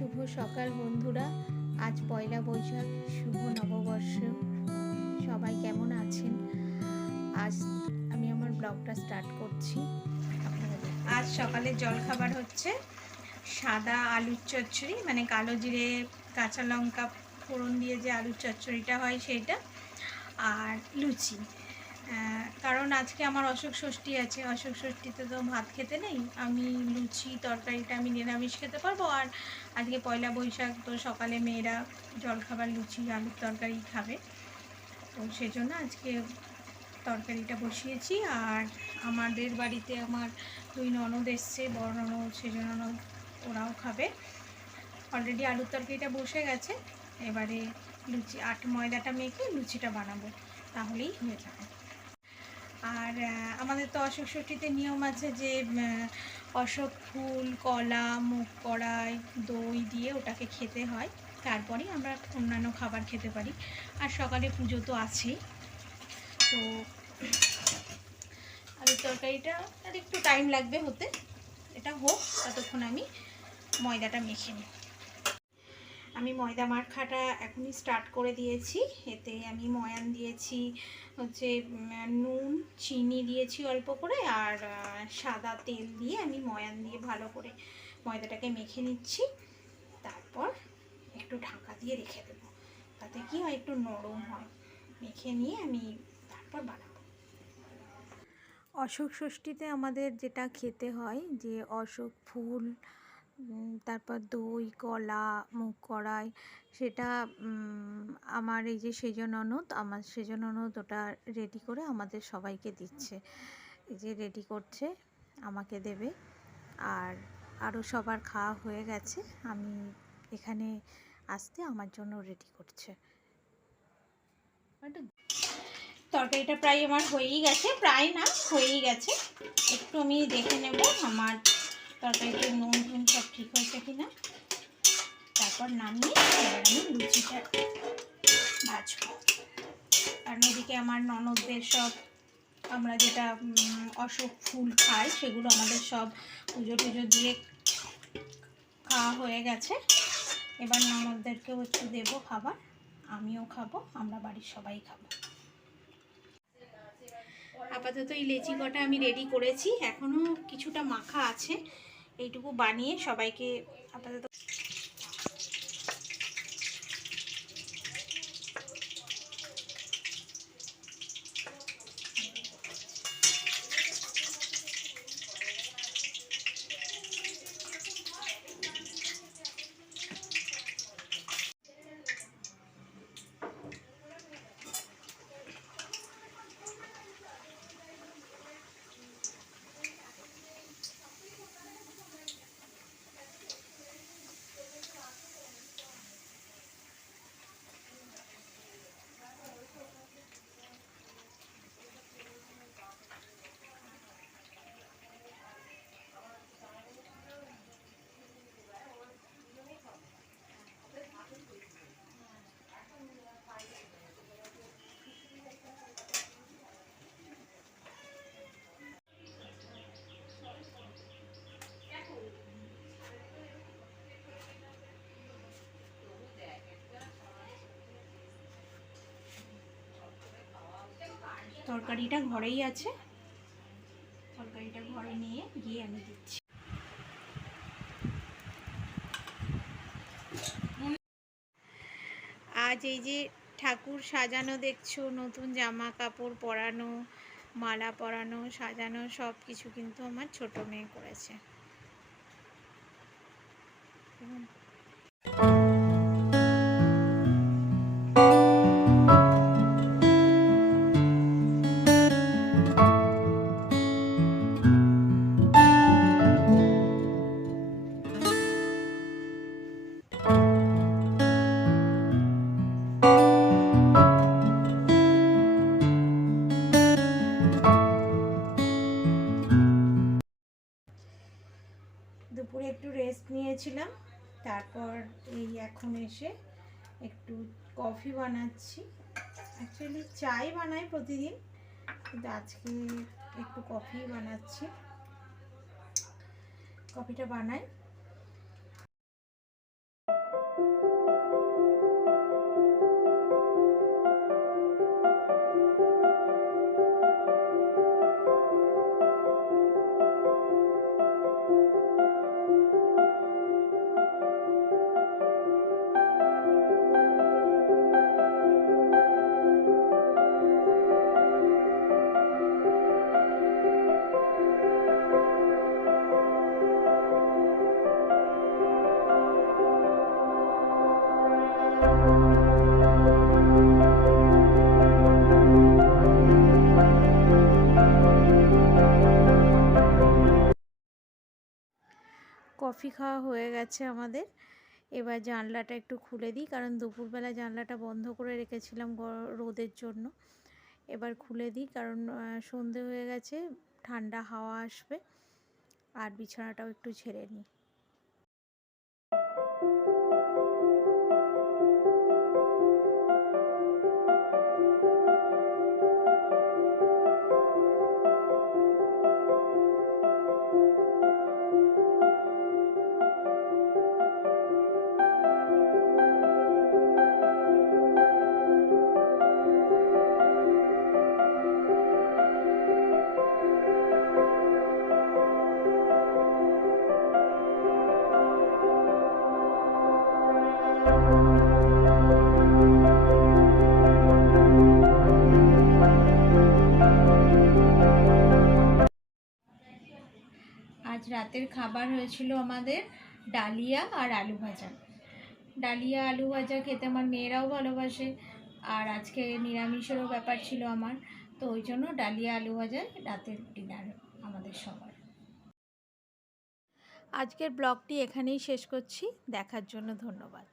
শুভ সকাল বন্ধুরা। আজ পয়লা বৈশাখ, শুভ নববর্ষ। সবাই কেমন আছেন? আজ আমি আমার ব্লগটা স্টার্ট করছি। আজ সকালে জলখাবার হচ্ছে সাদা আলুর চচ্চড়ি, মানে কালো জিরে কাঁচা লঙ্কা ফোড়ন দিয়ে যে আলুর চচ্চড়িটা হয় সেটা, আর লুচি। কারণ আজকে আমার অশোক ষষ্ঠী আছে। অশোক ষষ্ঠীতে তো ভাত খেতে নেই, আমি লুচি তরকারিটা আমি নিরামিষ খেতে পারবো। আর আজকে পয়লা বৈশাখ, তো সকালে মেয়েরা জলখাবার লুচি আলুর তরকারি খাবে, তো সেজন্য আজকে তরকারিটা বসিয়েছি। আর আমাদের বাড়িতে আমার দুই ননদ এসছে, বড় ননদ সেজন্য ননদ, ওরাও খাবে। অলরেডি আলুর তরকারিটা বসে গেছে, এবারে লুচি ময়দাটা মেখে লুচিটা বানাবো, তাহলেই হয়ে যাবে। আর আমাদের তো অশোক ষষ্ঠীতে নিয়ম আছে যে অশোক ফুল, কলা, মুগ কড়াই, দই দিয়ে ওটাকে খেতে হয়, তারপরেই আমরা অন্যান্য খাবার খেতে পারি। আর সকালে পুজো তো আছেই। তো আলুর তরকারিটা আর একটু টাইম লাগবে হতে, এটা হোক, ততক্ষণ আমি ময়দাটা মেখে নিই। আমি ময়দা মাখাটা এখনই স্টার্ট করে দিয়েছি। এতে আমি ময়ান দিয়েছি হচ্ছে নুন, চিনি দিয়েছি অল্প করে, আর সাদা তেল দিয়ে আমি ময়ান দিয়ে ভালো করে ময়দাটাকে মেখে নিচ্ছি। তারপর একটু ঢাকা দিয়ে রেখে দেবো, তাতে কি হয়, একটু নরম হয়। মেখে নিয়ে আমি তারপর বানাবো। অশোক ষষ্ঠীতে আমাদের যেটা খেতে হয়, যে অশোক ফুল, তারপর দই, কলা, মুগ কড়াই, সেটা আমার এই যে সেজ ননদ, আমার সেজ ননদ ওটা রেডি করে আমাদের সবাইকে দিচ্ছে। এই যে রেডি করছে, আমাকে দেবে। আর আরও সবার খাওয়া হয়ে গেছে, আমি এখানে আসতে আমার জন্য রেডি করছে। তরকারিটা প্রায় আমার হয়েই গেছে, প্রায় না হয়েই গেছে। একটু আমি দেখে নেব আমার তরকারিতে নুন টুন সব ঠিক হয়েছে কিনা, তারপর নামিয়ে এবার আমি লুচিটা ভাজবো। কারণ এদিকে আমার ননদদের সব, আমরা যেটা অশোক ফুল খাই সেগুলো আমাদের সব পুজো টুজো দিয়ে খাওয়া হয়ে গেছে। এবার ননদদেরকেও একটু দেবো খাবার, আমিও খাবো, আমরা বাড়ির সবাই খাবো। আপাতত এই লেচি কটা আমি রেডি করেছি, এখনও কিছুটা মাখা আছে, এইটুকু বানিয়ে সবাইকে আপাতত। তরকারিটা ঘরেই আছে, তরকারিটা ঘরে নিয়ে গিয়ে আমি দিচ্ছি। আজ এই যে ঠাকুর সাজানো দেখছো, নতুন জামা কাপড় পরানো, মালা পরানো, সাজানো, সব কিছু কিন্তু আমার ছোট মেয়ে করেছে। দুপুরে একটু রেস্ট নিয়েছিলাম, তারপর এই এখন এসে একটু কফি বানাচ্ছি। অ্যাকচুয়ালি চাই বানাই প্রতিদিন, কিন্তু আজকে একটু কফি বানাচ্ছি। কফিটা বানাই কফি খাওয়া হয়ে গেছে আমাদের। এবার জানলাটা একটু খুলে দিই, কারণ দুপুরবেলা জানলাটা বন্ধ করে রেখেছিলাম রোদের জন্য। এবার খুলে দিই, কারণ সন্ধে হয়ে গেছে, ঠান্ডা হাওয়া আসবে। আর বিছানাটাও একটু ঝেড়ে নিই। আজ রাতের খাবার হয়েছিল আমাদের ডালিয়া আর আলু ভাজা। ডালিয়া আলু ভাজা খেতে আমার মেয়েরাও ভালোবাসে, আর আজকে নিরামিষেরও ব্যাপার ছিল আমার, তো ওই জন্য ডালিয়া আলু ভাজা রাতের ডিনার আমাদের সবার। আজকের ব্লগটি এখানেই শেষ করছি। দেখার জন্য ধন্যবাদ।